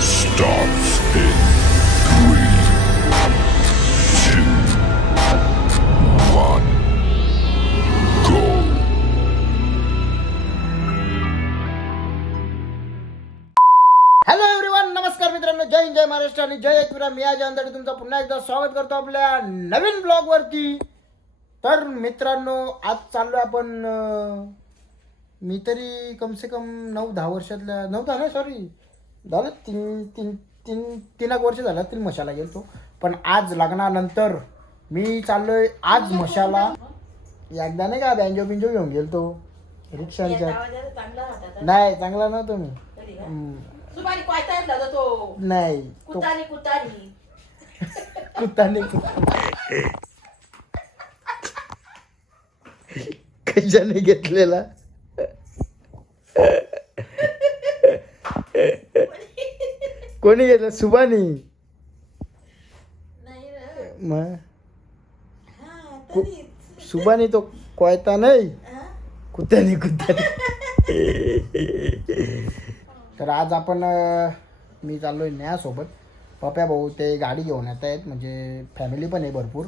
starts in 3, 2, 1, go. Hello everyone, नमस्कार मित्रांनो. जय हिंद, जय महाराष्ट्र आणि जय एकविरा. मी आज अंधडी तुमचं पुन्हा एकदा स्वागत करतो आपल्या नवीन ब्लॉग वरती. तर मित्रांनो, आज चाललो आपण मी तरी कमसे कम 9-10 वर्षातल्या 9-10 नाही सॉरी झालं 3 वर्ष झालं असतील मशाला गेलतो. पण आज लग्नानंतर मी चाललोय आज मशाला. एकदा नाही का बँजो बिंजो घेऊन गेलतो रिक्षांच्या. नाही चांगला नव्हतो मी. नाही कुत्ताने कशाने घेतलेला. कोणी घेतलं? सुभानी. मग सुभानी तो कोयता नाही, कुत्त्याने. तर आज आपण मी चाललोय न्यासोबत. पप्या भाऊ ते गाडी घेऊन येत आहेत, म्हणजे फॅमिली पण आहे भरपूर.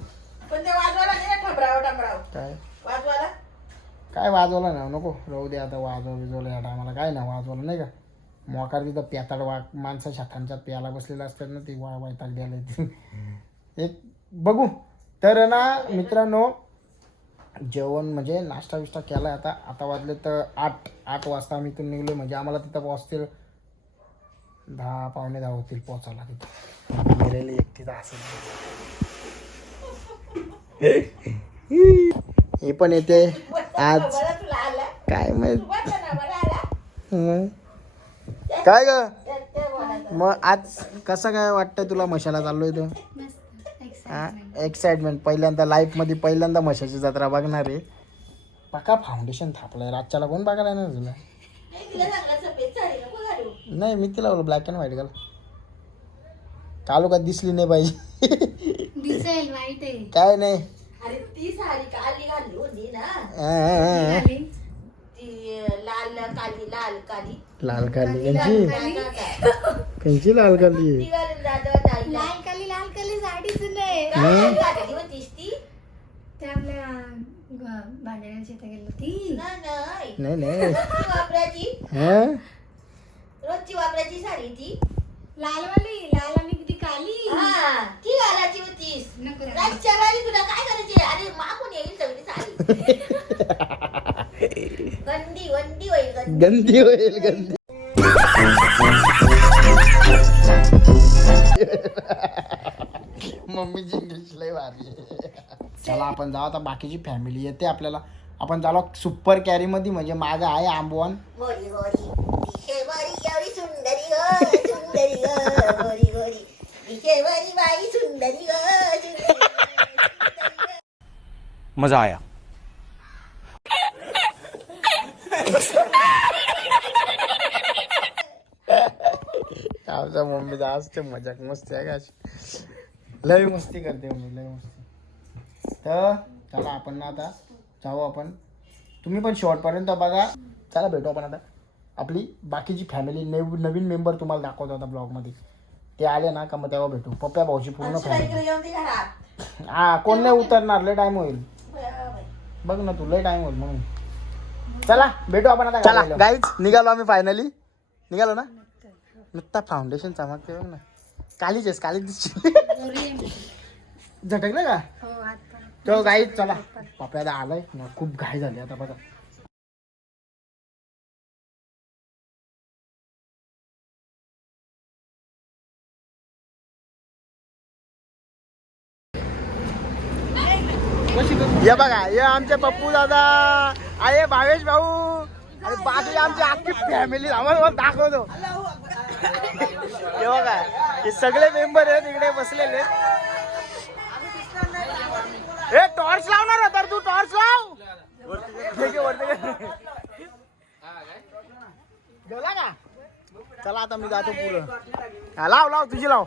काय वाजवला ना नको राहू दे आता. वाजवलं या टायमाला काय ना वाजवलं नाही का. मोकार तिथं पेताड माणसं शाखांच्यात प्यायला बसलेलं असतात ना, ते वायताक द्यायला एक बघू. तर ना मित्रांनो, जेवण म्हणजे नाश्ता विष्टा केला. आता वाजले तर 8 वाजता आम्ही इथून निघलो. म्हणजे आम्हाला तिथं पोहोचतील 10 पावणे 10 होतील पोचायला तिथं. गेलेली एकटीच असेल. हे पण येते आज. काय माहित काय ग. मग आज कसं काय वाटतंय तुला मशाला चाललोय तर? एक्साइटमेंट. पहिल्यांदा लाईफ मध्ये पहिल्यांदा मशाची जत्रा बघणार आहे. पक्का फाउंडेशन थापलंय. रातच्याला कोण बघायला नाही तुला. नाही मी तिला बोल ब्लॅक अँड व्हाईट घाल. कालू का दिसली नाही पाहिजे. दिसेल वाईट आहे. काय नाही. अरे ती साडी काली घालली होती ना, ती लाल काली लाल काली कंची लाल काली ती घालून जात होता. लाल काली साडीच नाही. काय घातली होतीस ती? ते आपल्या भांडण्याची इथे गेलो ती. नाही वापरायची हा रोजची वापरायची साडी ती लालवाली. लाल आणि ती काली. हा ती घालायची होतीस. नको रे. रातच्या वेळी तुला काय करायचे? अरे मागून येईल सगळी साडी. गंदी होईल गंदी होईल गंदी. मम्मीची इंग्लिश लय भारी. चला आपण जाऊ आता. बाकीची फॅमिली येते आपल्याला. आपण झालो सुपर कॅरी मध्ये. म्हणजे माग आहे आंबवान. गोरी गोरी दिशेवरी एवढी सुंदरी ग, सुंदरी ग, गोरी गोरी दिशेवरी बाई सुंदरी ग, सुंदरी ग. मजा आया. आमच्या मम्मीचा असते मजाक मस्ती आहे का. लय मस्ती करते मम्मी, लय मस्ती. तर चला आपण ना आता जाऊ आपण. तुम्ही पण शेवटपर्यंत बघा. चला भेटू आपण आता. आपली बाकीची फॅमिली नवीन मेंबर तुम्हाला दाखवतो आता ब्लॉग मध्ये. ते आले ना का मग तेव्हा भेटू. पप्प्या भाऊची पूर्ण फॅमिली. हा कोण नाही उतरणार. लय टाइम होईल. बघ ना तू, लय टाइम होईल म्हणून. चला भेटू आपण आता. चला गाईज निघालो आम्ही फायनली. निघालो ना. नुसता फाउंडेशन चमकते बघ ना. कालीच दिसते. झटकलं का तो गाईज. चला पप्प्याला आलाय ना. खूप घाई झाली आता बघा. ये बघा, हे आमचे पप्पू दादा आहे, भावेश भाऊ आणि बाकी आमची अख्खी फॅमिली आम्हाला दाखवतो. हे बघा, हे सगळे मेंबर आहेत इकडे बसलेले. हे टॉर्च लावणार होता तू. टॉर्च लाव. गेला का. चला आता मी जातो पुढं. लाव तुझी लाव.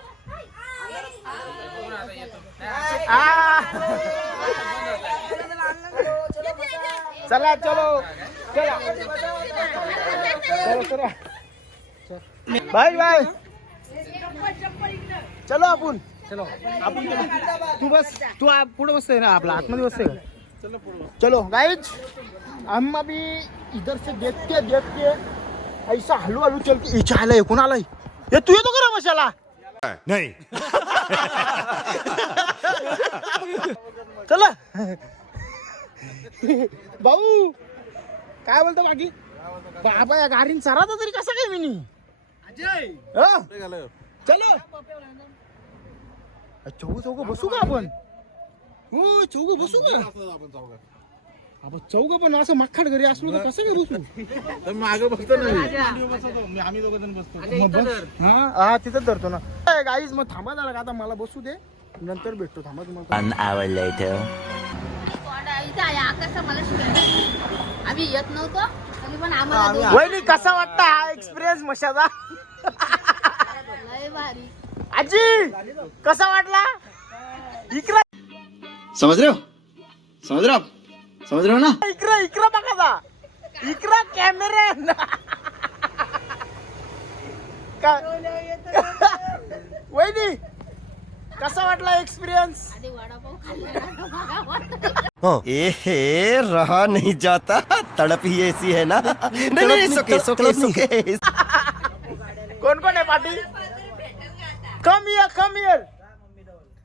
चला चलो चला चलो चलो बाय बाय चलो आपण तू बस, तू पुढे बसते ना, आपला आतमध्ये बसते का? चलो गाइज, हम अभी इधर से देखते ऐसा हलू हलू चल के इच्छा आलाय. कोण आलाय? ये तू येतो का मशाला? नहीं. चला भाऊ, काय बोलतो बाकी? बाबा या गाडीन चराता तरी कसा काय मी चलो चौघ बसू का आपण? हो चौघ बसू का आपण? चौघ पण असं मख्खाड घरी असलो तर कसं काय बसू? मागे बसतो ना आम्ही दोघ जण बसतो. हा तिथं धरतो ना. गाईज मग थांबा जरा, आता मला बसू दे, नंतर भेटतो. थांबा तुम्हाला. मला शिकायला आम्ही येत नव्हतो तरी पण आम्हाला वहिनी कसा वाटतं हा एक्सपिरियन्स मशाचा? लय भारी. आजी कसा वाटला? इकडे समझ रहे हो ना? इकडे बघा, इकडे कॅमेरा वहिनी कसा वाटला एक्सपिरियन्स? आधी वडापाव खाल्ला. ए रहा नहीं जाता, तड़प ही ऐसी है ना. नहीं, सोके. कोण कोण आहे पाटील? Come here.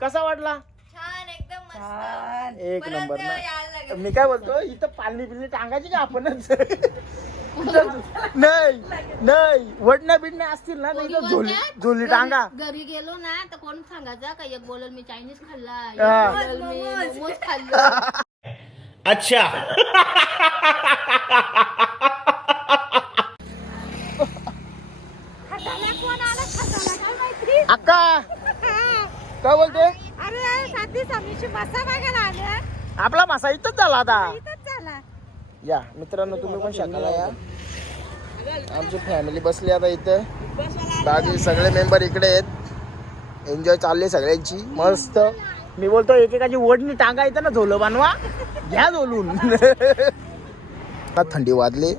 कसा वाटला? छान, एकदम मस्त. एक नंबर ना. मी काय बोलतो, इथं पाणी बिल्ली टांगायची का आपणच? नाही वडण्या बिडण्या असतील ना, इथं झोली टांगा. घरी गेलो ना तर कोण सांगायचं का एक बोलल मी चायनीज खाल्ला, हा. एक बोलल मी मोमोज खाल्लं. अच्छा अक्का काय बोलते? अरे साधी समीची मासा बघायला आल्या. आपला मासा इथंच झाला आता. इथंच झाला. या मित्रांनो, तुम्ही पण शाकाला या. आमची फॅमिली बसली आता इथे, बाकी सगळे मेंबर इकडे आहेत. एन्जॉय चालली सगळ्यांची मस्त. मी बोलतो एकेकाची ओढणी टांगा येतं ना, झोलं बनवा, घ्या झोलून. थंडी वाजली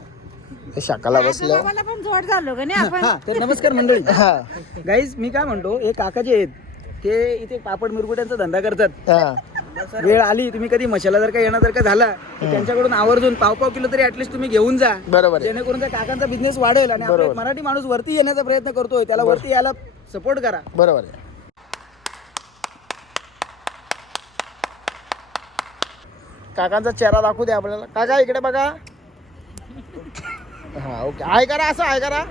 तर शाकाला बसल्या. मला पण जोड झालो का नाही आपण. तर नमस्कार मंडळी. हा गाईज मी काय म्हणतो, एक काकाचे आहेत ते इथे पापड मिरगुट्यांचा धंदा करतात. हा वेळ आली, तुम्ही कधी मशाला जर का येणं जर का झाला तर त्यांच्याकडून आवर्जून पाव किलो तरी ऍटलीस्ट तुम्ही घेऊन जा, बरोबर आहे. जेणेकरून त्या काकांचा बिझनेस वाढेल. आणि आपला एक मराठी माणूस वरती येण्याचा प्रयत्न करतोय, त्याला वरती यायला सपोर्ट करा. बरोबर आहे. काकांचा चेहरा दाखवू दे आपल्याला. काका इकडे बघा. हा ओके, आय करा, असं आय करा.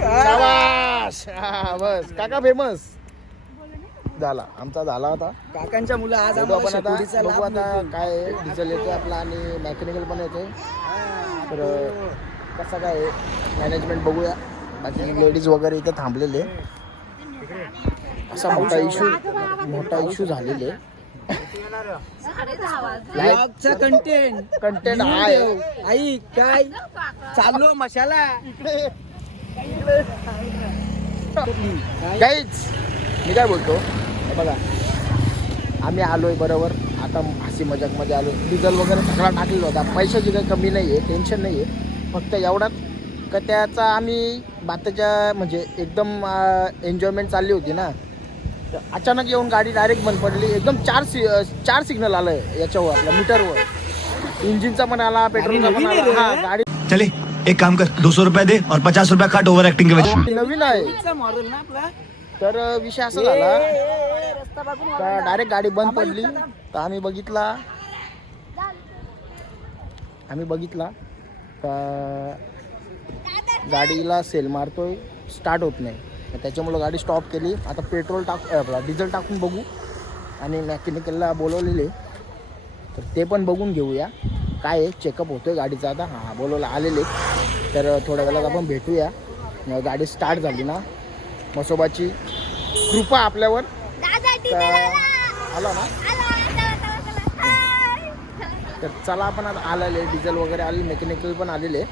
शाबाश. हा बस काका फेमस झाला. आमचा झाला आता. काकांच्या मुलं आज बघू आपण आता, शेकोटीचा बघू लाभ आता मिळतो. काय डिझेल येतो आपला आणि मेकॅनिकल पण येते. तर कसं काय मॅनेजमेंट बघूया. बाकी लेडीज वगैरे इथे थांबलेले. असा मोठा इश्यू झालेले. ब्लॉगचा कंटेंट आहे. आई काय चाललो मशाला इकडे काहीच. मी काय बोलतो, हे बघा आम्ही आलोय बरोबर. आता हसी मजाकमध्ये आलो. डिझेल वगैरे सगळा टाकलेला होता. पैशाची काही कमी नाही आहे, टेन्शन नाही आहे. फक्त एवढाच का त्याचा आम्ही बाताच्या म्हणजे एकदम एन्जॉयमेंट चालली होती ना, तर अचानक येऊन गाडी डायरेक्ट बंद पडली. एकदम चार सिग्नल आलं याच्यावर, आपल्या मीटरवर. इंजिनचा पण आला, पेट्रोलचा पण आला. हा गाडी चले एक काम कर, 200 रुपये दे और 50 रुपया काट ओवर एक्टिंग के वजह. नवीन आहे. मॉडेल ना आपला. तर विषय असा झाला का डायरेक्ट गाडी बंद पडली. तर आम्ही बघितला का गाडीला सेल मारतोय, स्टार्ट होत नाही. तर त्याच्यामुळं गाडी स्टॉप केली. आता पेट्रोल आपला डिझेल टाकून बघू. आणि मेकॅनिकलला बोलवलेले, तर ते पण बघून घेऊया काय आहे. चेकअप होतोय गाडीचा आता. हां बोलवलं आलेले. तर थोड्या वेळात आपण भेटूया. गाडी स्टार्ट झाली ना, मसोबाची कृपा आपल्यावर. आला ना, तर चला आपण आता आलेले. डिझेल वगैरे आले, मेकॅनिकल पण आलेले.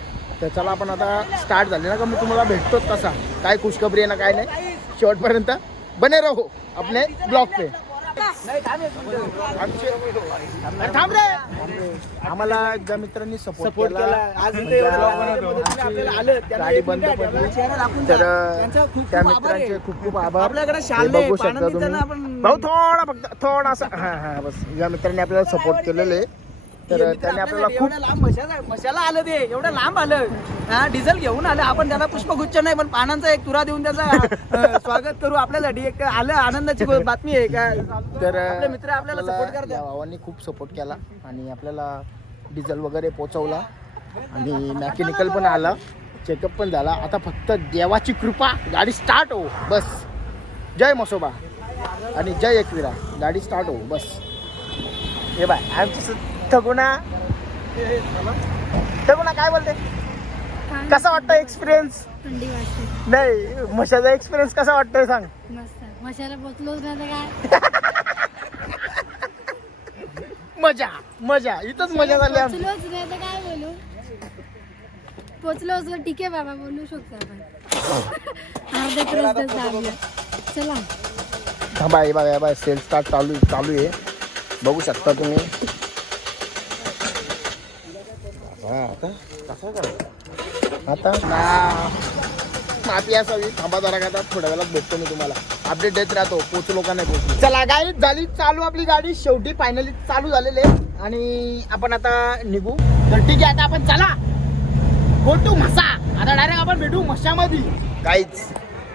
तर चला आपण आता स्टार्ट झाले ना का मी तुम्हाला भेटतोच तसा. काय खुशखबरी आहे ना काय नाही. शेवटपर्यंत बने रहो अपने ब्लॉग पे. नाही थांब एक मिनिट. अरे थांब रे. आम्हाला एकदा मित्रांनी सपोर्ट केला आज इथे एवढं मदतीने आपल्याला आलं त्यांना गाडी एक बंद मिनिट पडली. आपल्याला चेहरा दाखवून तर द्या. त्यांचा खूप त्या खूप आभार आहे. मित्रांचे खूप खूप आभार. आपल्याकडे हे शाल बघू शकता पाण्यात त्यांना तुम्ही. आपण भाऊ थोडा फक्त थोडासा हा हा बस. या मित्रांनी आपल्याला सपोर्ट केलेले तर त्यांनी आपल्याला खूप एवढ्या लांब मशाला आलं ते एवढं लांब आलं हा डिझेल घेऊन आलं आपण त्याला पुष्पगुच्छ नाही पण पानांचा एक तुरा देऊन त्याचा स्वागत करू आपल्यासाठी एक आलं आनंदाची बातमी आहे का तर आपले मित्र आपल्याला सपोर्ट या करतात भावांनी खूप सपोर्ट केला आणि आपल्याला डिझेल वगैरे पोचवला आणि मॅकॅनिकल पण आला चेकअप पण झाला. आता फक्त देवाची कृपा गाडी स्टार्ट हो बस. जय मसोबा आणि जय एकविरा. गाडी स्टार्ट हो बस. हे बाय आमची ठगुणा काय बोलते कसा वाटतं एक्सपिरियन्स. थंडी वाजते नाही मशाचा एक्सपिरियन्स कसा वाटतोय सांग. मस्त मशाला पोचलोच नाही तर काय मजा मजा इथंच मजा झाली आमची. पोचलोच नाही तर काय बोलू. पोचलोच ठीक आहे बाबा बोलू शकतो आपण अर्ध्या प्रश्न आपलं. चला थांबा हे बघा बाय सेल स्टार्ट चालू आहे बघू शकता तुम्ही. आता ना माती असावी. थांबा जरा का थोड्या वेळात भेटतो मी तुम्हाला. अपडेट देत राहतो पोचलो का नाही पोचलो. चला गाडी झाली चालू आपली गाडी शेवटी फायनली चालू झालेली आहे आणि आपण आता निघू. तर ठीक आहे आता आपण चला गो टू म्हसा. आता डायरेक्ट आपण भेटू मशामध्ये. काहीच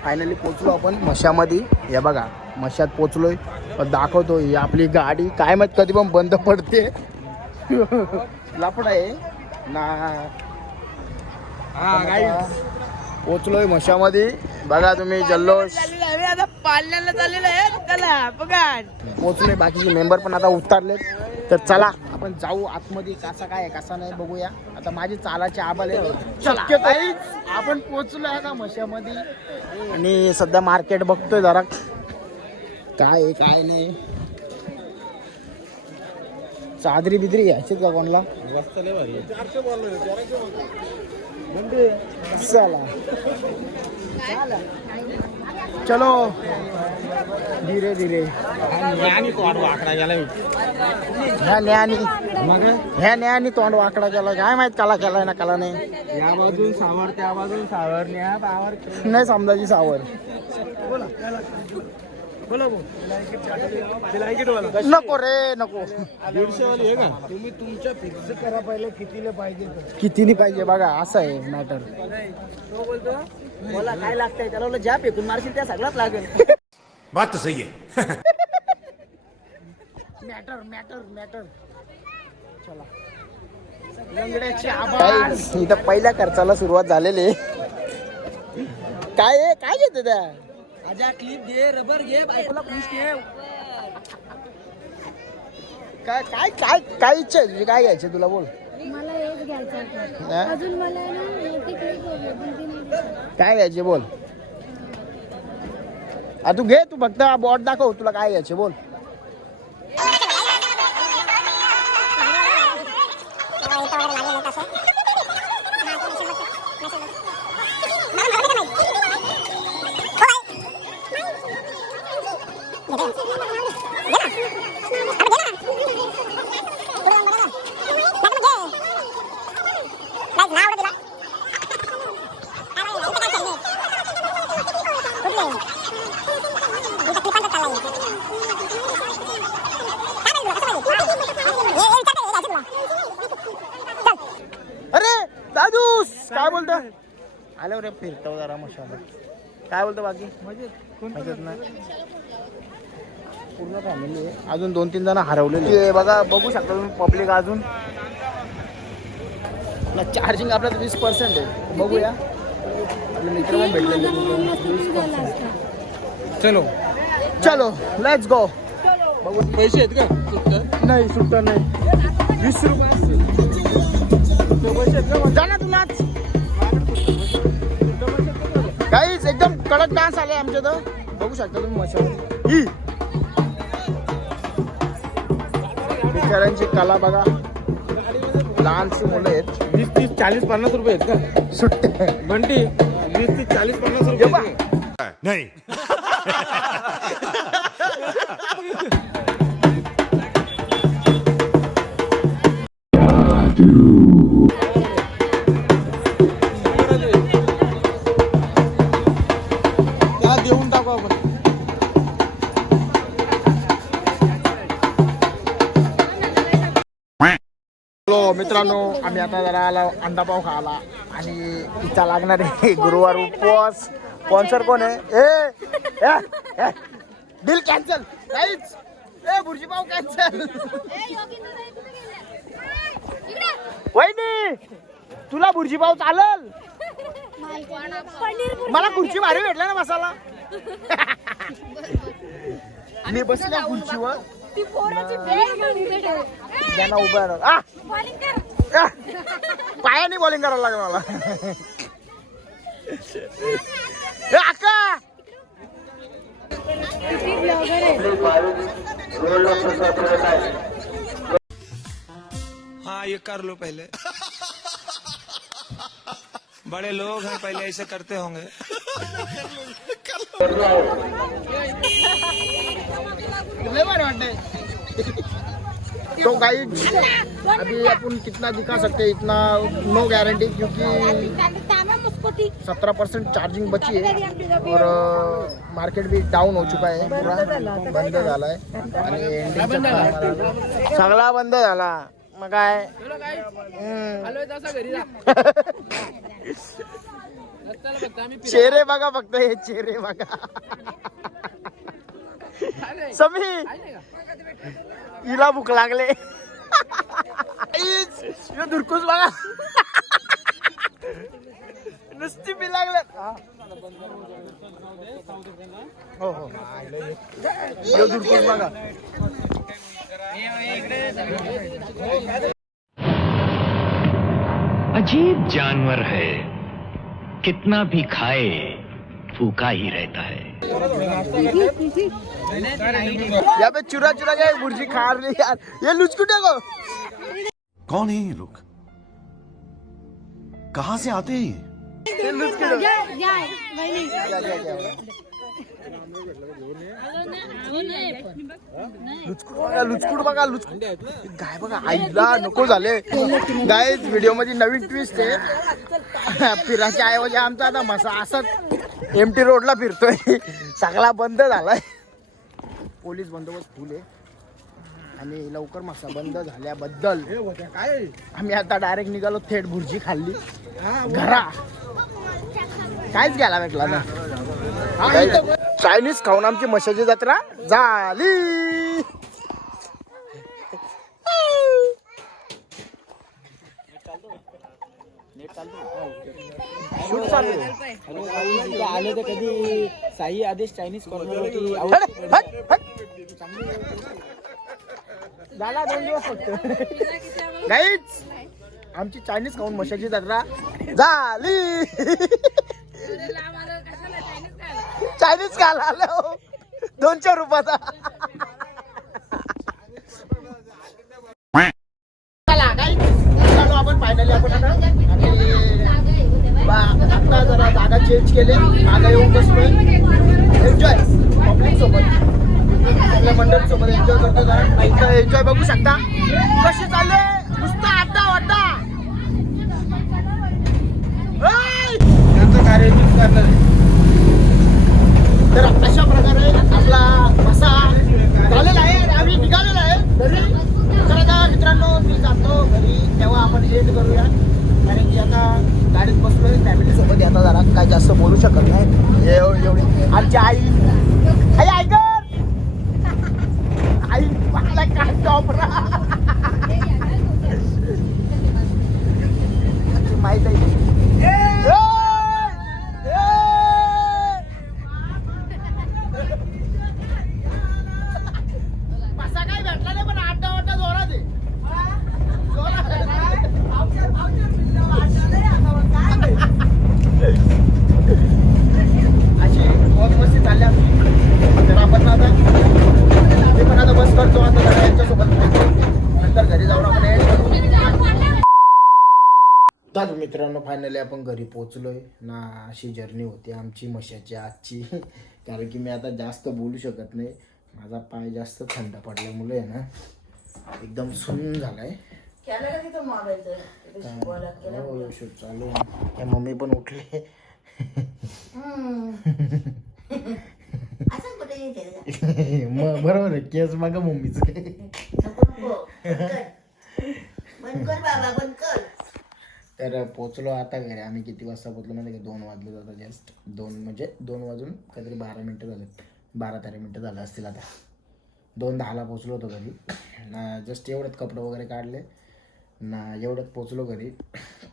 फायनली पोचलो आपण मशामध्ये. हे बघा मशात पोचलोय दाखवतो. ही आपली गाडी काय माहित कधी पण बंद पडते. लापड आहे ना. पोचलोय मशामध्ये बघा तुम्ही जल्लोष. आता पाल्याला चाललेलं आहे चला बघा पोचलोय. बाकीचे मेंबर पण आता उतरलेत. तर चला आपण जाऊ आतमध्ये. कसा काय आहे कसा नाही बघूया. आता माझी चालाची आबाल आहे शक्यतो आपण पोचलोय आता मशामध्ये आणि सध्या मार्केट बघतोय जरा काय आहे काय नाही. चादरी बिदरी घ्यायची का कोणाला. चला चलो धीरे धीरे. ह्या न्यानी तोंड वाकडा केला काय माहित काला केलाय ना काला नाही. या बाजून सावर त्या बाजून सावर न्या पावर नाही समजायची सावर. नको रे नको. 150 वाली आहे का तुम्ही तुमच्या फिक्स करा पहिले कितीला पाहिजे. कितीनी पाहिजे बघा असं आहे मॅटर. तो बोलतो मला काय लागतंय त्याला बोललो, ज्या फेकून मारशील त्या सगळ्यात लागेल. बात तो सही है. मॅटर चला लंगड्याची आभार. इथं पहिल्या खर्चाला सुरुवात झालेली आहे. काय घेते त्या आजा क्लिप घे रबर घे बायकोला खुश ठेव. काय इच्छा आहे तुझी? काय घ्यायचे तुला बोल. मला हेच घ्यायचं होतं. हा? अजून मला ना मोठी क्लिप हवी पण ती नाही दिसत. काय घ्यायचे बोल. तू घे तू फक्त बॉट दाखव तुला काय घ्यायचे बोल. अरे दादूस काय बोलतो. आलो रे फिरतो जरा मशाला. काय बोलतो बाकी मजेत ना. पूर्ण फॅमिली आहे. अजून 2-3 जण हरवलेले बघा बघू शकता तुम्ही पब्लिक. अजून चार्जिंग आपलं 20% आहे. बघूया आपले मित्र पण भेटलेले. झाला असता. चलो लेट्स गो. बघू पैसे आहेत का नाही सुट्टा नाही. 20 रुपये जा ना तुलाच. काहीच एकदम कडक डान्स आले आमच्या तर. बघू शकता तुम्ही मशामध्ये ही बिचाऱ्यांची कला बघा. लहानशी मुलं आहेत. 20, 30, 40, 50 रुपये आहेत का सुट्टे बंटी 20, 30, 40, 50 रुपये नहीं. हॅलो मित्रांनो, आम्ही आता जरा आला अंडापाव खायला आणि तिचा लागणार आहे गुरुवार उपवास. स्पॉन्सर कोण आहे? डील कॅन्सल काहीच. भुर्जीपाव कॅन्सल. वहिनी तुला भुर्जीपाव चालल? मला खुर्ची भारी भेटला ना मसाला. मी बसल्या खुर्चीवर त्यांना उभं पायाने बॉलिंग करायला लागलं मला. अक्का हाँ ये कर लो पहले. बड़े लोग हैं, पहले ऐसे करते होंगे. तो गाइस अभी अपन कितना दिखा सकते हैं इतना नो गारंटी, क्योंकि 17% चार्जिंग बची है और मार्केट भी डाऊन हो चुका है, पूरा बंद झाला आहे आणि एंडिंगचा सगळा बंद झाला. मग काय चेहरे बघा फक्त, हे चेहरे बघा. समी हिला भूक लागले. दुर्कुस बघा नुसती बी लागले. हो हो दुर्कुस बघा. अजीब जानवर है, कितना भी खाए फूका ही रहता है. यहाँ पे चुरा चुरा के भुर्जी खा रही यार. ये लुचकुटे को कौन है ये लोग? कहाँ से आते हैं ये? लुचकुट बघा लुचकुट गाय बघा. आईला नको झाले. गाय व्हिडिओ मध्ये नवीन ट्विस्ट आहे. फिरायच्या ऐवजी आमचा आता मसा असंच एमटी रोडला फिरतोय. सगळा बंद झालाय. पोलीस बंदोबस्त फुल आहे आणि लवकर मासा बंद झाल्याबद्दल आम्ही आता डायरेक्ट निघालो. थेट भुर्जी खाल्ली घरा. काहीच घ्यायला भेटला ना. चायनीज खाऊन आमची मशाची जत्रा झाली. शूट चालू आहे. आले तर कधी साई आदेश चायनीज कॉर्नर झाला 2 दिवस फक्त. गाईच आमची चायनीज खाऊन मशाची जत्रा झाली. चायनीज खायला आलो 200 रुपयाचा. चला गाईच चालू आपण फायनली आपण आता जरा जागा चेंज केले. मागे येऊन बसतोय. एन्जॉय पब्लिक सोबत आपल्या मंडळी सोबत एन्जॉय करतो. जरा इथं एन्जॉय बघू शकता कसे चालले. नुसतं अड्डा वाटा त्यांचं कार्य करणार आहे. तर अशा प्रकारे आपला मसा झालेला आहे. आम्ही निघालेलो आहे घरी. तर आता मित्रांनो मी जातो घरी. तेव्हा आपण एंड करूया, कारण की आता गाडीत बसलोय फॅमिली सोबत. आता जरा काय जास्त बोलू शकत नाही. एवढी आमची आई ऐकर आई मला काय टॉपरा माहित आहे. मसा काय भेटला नाही पण आड्डा वाटा जोरात आहे. अशी मस्ती चालली आमची. तर आपण आता मी पण आता बस करतो. आता यांच्यासोबत नंतर घरी जाऊन आपण तर मित्रांनो फायनली आपण घरी पोहोचलोय ना. अशी जर्नी होती आमची मशाची आजची. कारण की मी आता जास्त बोलू शकत नाही. माझा पाय जास्त थंड पडल्यामुळे आहे ना एकदम सुन्न झालाय. शूट चालू आहे. मम्मी पण उठले. मग बरोबर आहे. केस बघा मम्मीच. बंद कर तर पोचलो आता घरी. आम्ही किती वाजता पोचलो म्हणजे 2 वाजले आता जस्ट 2 वाजून काहीतरी 12 मिनटं झाले, 12-13 मिनटं झालं असतील आता. 2:10ला पोचलो होतो घरी ना. जस्ट एवढ्यात कपडे वगैरे काढले ना, एवढ्यात पोचलो घरी.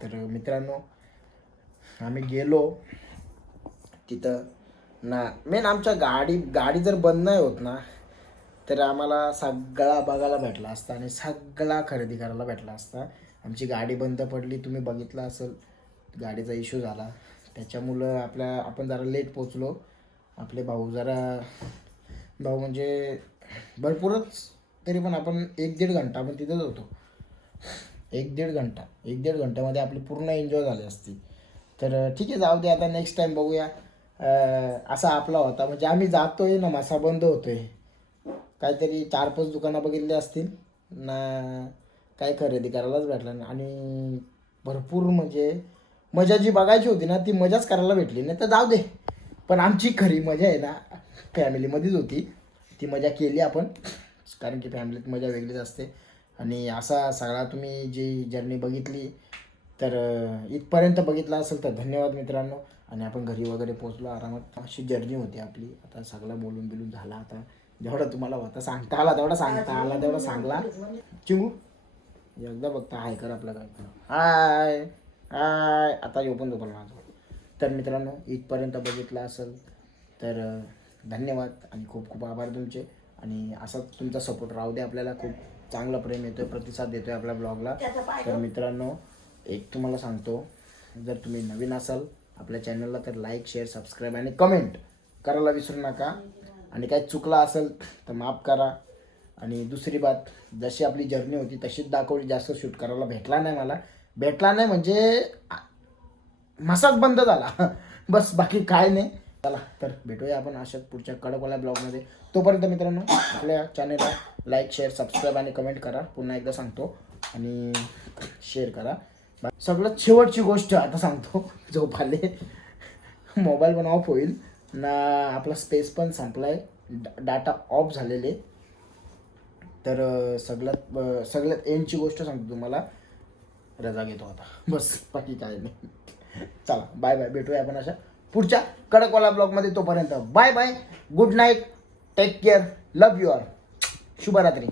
तर मित्रांनो आम्ही गेलो तिथं ना. मेन आमच्या गाडी जर बंद नाही होत ना तर आम्हाला सगळा बघायला भेटला असता आणि सगळा खरेदी करायला भेटला असता. आमची गाडी बंद पडली, तुम्ही बघितलं असेल, गाडीचा इश्यू झाला. त्याच्यामुळं आपण जरा लेट पोचलो. आपले भाऊ म्हणजे भरपूरच, तरी पण आपण 1-1.5 घंटा आपण तिथंच होतो. 1-1.5 घंट्यामध्ये आपली पूर्ण एन्जॉय झाली असती. तर ठीक आहे, जाऊ दे आता, नेक्स्ट टाईम बघूया. असा आपला होता म्हणजे आम्ही जातोय ना, मासा बंद होतोय. काहीतरी 4-5 दुकानं बघितली असतील ना, काही खरेदी करायलाच भेटलं नाही. आणि भरपूर म्हणजे मजा जी बघायची होती ना ती मजाच करायला भेटली नाही. तर जाऊ दे, पण आमची खरी मजा आहे ना फॅमिलीमध्येच होती. ती मजा केली आपण, कारण की फॅमिलीत मजा वेगळीच असते. आणि असा सगळा तुम्ही जी जर्नी बघितली तर इथपर्यंत बघितला असेल तर धन्यवाद मित्रांनो. आणि आपण घरी वगैरे पोचलो आरामात. अशी जर्नी होती आपली. आता सगळं बोलून झाला. आता जेवढा तुम्हाला होता सांगता आला तेवढा सांगला. चिंगू एकदा बघता हाय कर आपला काय, हाय हाय. आता ओपन माझं. तर मित्रांनो इथपर्यंत बघितलं असेल तर धन्यवाद आणि खूप खूप आभार तुमचे. आणि असाच तुमचा सपोर्ट राहू दे आपल्याला. खूप चांगला प्रेम येतोय, प्रतिसाद देतोय आपल्या ब्लॉगला. तर मित्रांनो एक तुम्हाला सांगतो, जर तुम्ही नवीन असाल आपल्या चॅनलला तर लाईक, शेअर, सबस्क्राईब आणि कमेंट करायला विसरू नका. आणि काही चुकलं असेल तर माफ करा. आणि दुसरी बात, जशी आपली जर्नी होती तशीच दाखवली. जास्त शूट करायला भेटला नाही म्हणजे मसाज बंद झाला बस, बाकी काय नाही. चला तर भेटूया आपण अशाच पुढच्या कडकवाल्या ब्लॉगमध्ये. तोपर्यंत मित्रांनो आपल्या चॅनलला लाईक, शेअर, सबस्क्राईब आणि कमेंट करा. पुन्हा एकदा सांगतो. आणि शेअर करा. सगळ्यात शेवटची गोष्ट आता सांगतो, झोप आले, मोबाईल पण ऑफ होईल ना, आपला स्पेस पण संपलाय, डाटा ऑफ झालेले. तर सगळ्यात एंडची गोष्ट सांगतो तुम्हाला, रजा घेतो आता बस, बाकी काय नाही. चला बाय बाय, भेटूया आपण अशा पुढच्या कडकवाला ब्लॉगमध्ये. तोपर्यंत bye bye, good night, take care, love you all, शुभरात्री.